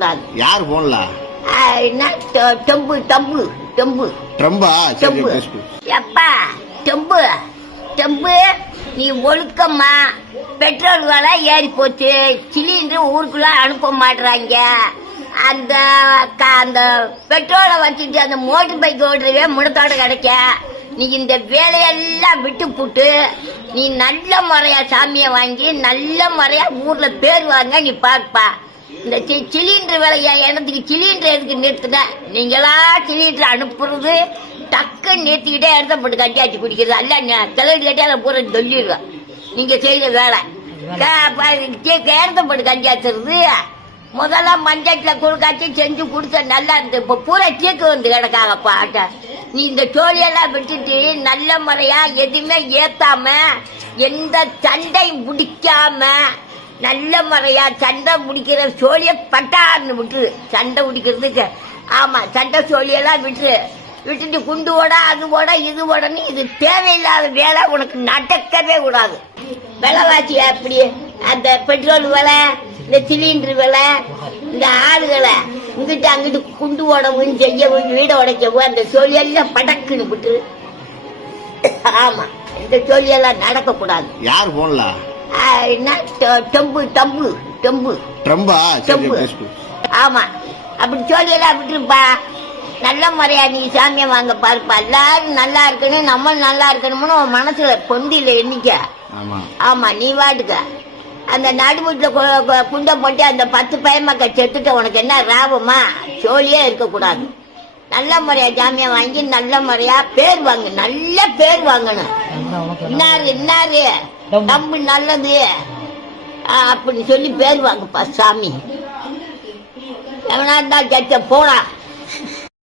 யார் போன்ல டெம்பு டெம்பு டெம்பு ட்ரம்பா டெம்பு எப்பா டெம்பு டெம்பு நீ ஒழுக்கம்மா பெட்ரோல் விலை ஏறி போச்சு சிலிண்டர் ஊருக்குள்ள அனுப்ப மாட்டுறாங்க அந்த அந்த பெட்ரோலை வச்சுட்டு அந்த மோட்டர் பைக் ஓடுறவே முடத்தோட கிடைக்க நீ இந்த வேலையெல்லாம் விட்டு போட்டு நீ நல்ல முறையா சாமியை வாங்கி நல்ல முறையா ஊர்ல பேர் வாங்க நீ பாப்பா. இந்த சிலிண்டர் விலையா இடத்துக்கு சிலிண்டர் எதுக்கு நிறுத்துன நீங்களா சிலிண்டர் அனுப்புறது டக்குன்னு நிறுத்திக்கிட்டே இடத்த போட்டு கட்டியாச்சு குடிக்கிறது அல்ல கிளறி கட்டி அதை பூரா சொல்லிடுவேன் நீங்க செய்த வேலை இடத்த போட்டு கட்டியாச்சுறது முதல்ல மஞ்சட்ல குழுக்காச்சி செஞ்சு குடிச்ச நல்லா இருந்து இப்ப பூரா சீக்கு வந்து கிடக்காங்கப்பா ஆட்ட நீ இந்த சோழியெல்லாம் விட்டுட்டு நல்ல முறையா எதுவுமே ஏத்தாம எந்த சண்டையும் பிடிக்காம நல்ல முறையா சண்டை முடிக்கிற சோழிய பட்டான்னு விட்டுரு சண்டை முடிக்கிறதுக்கு ஆமா சண்டை சோழியெல்லாம் விட்டுட்டு குண்டு ஓட அது ஓட இது ஓடன்னு இது தேவையில்லாத வேலை உனக்கு நடக்கவே கூடாது. விலைவாசி அப்படி அந்த பெட்ரோல் விலை இந்த சிலிண்டர் விலை இந்த ஆளுகளை இங்கிட்டு அங்கிட்டு குண்டு ஓடவும் செய்யவும் வீடை உடைக்கவும் அந்த சோழியெல்லாம் படக்குன்னு விட்டுரு. ஆமா இந்த சோழியெல்லாம் நடக்க கூடாது. யார் போன்ல டெம்பு டெம்பு டெம்பு ட்ரம்பா டெம்பு ஆமா அப்படி சொல்லியெல்லாம் விட்டுருப்பா. நல்ல முறையா நீ சாமியை வாங்க பாருப்பா. எல்லாரும் நல்லா இருக்கணும் நம்ம நல்லா இருக்கணும்னு உன் மனசுல பொந்தியில எண்ணிக்க. ஆமா நீ வாட்டுக்க அந்த நடுமுட்டுல குண்டை போட்டு அந்த 10 பயமக்க செத்துட்ட உனக்கு என்ன லாபமா? சோழியே இருக்க கூடாது. நல்ல முறையா ஜாமியா வாங்கி நல்ல முறையா பேர் வாங்க நல்ல பேர் வாங்கணும். இன்னாரு நம்ம நல்லது அப்படின்னு சொல்லி பேர் வாங்கப்பா சாமி. எவனா இருந்தா போடா.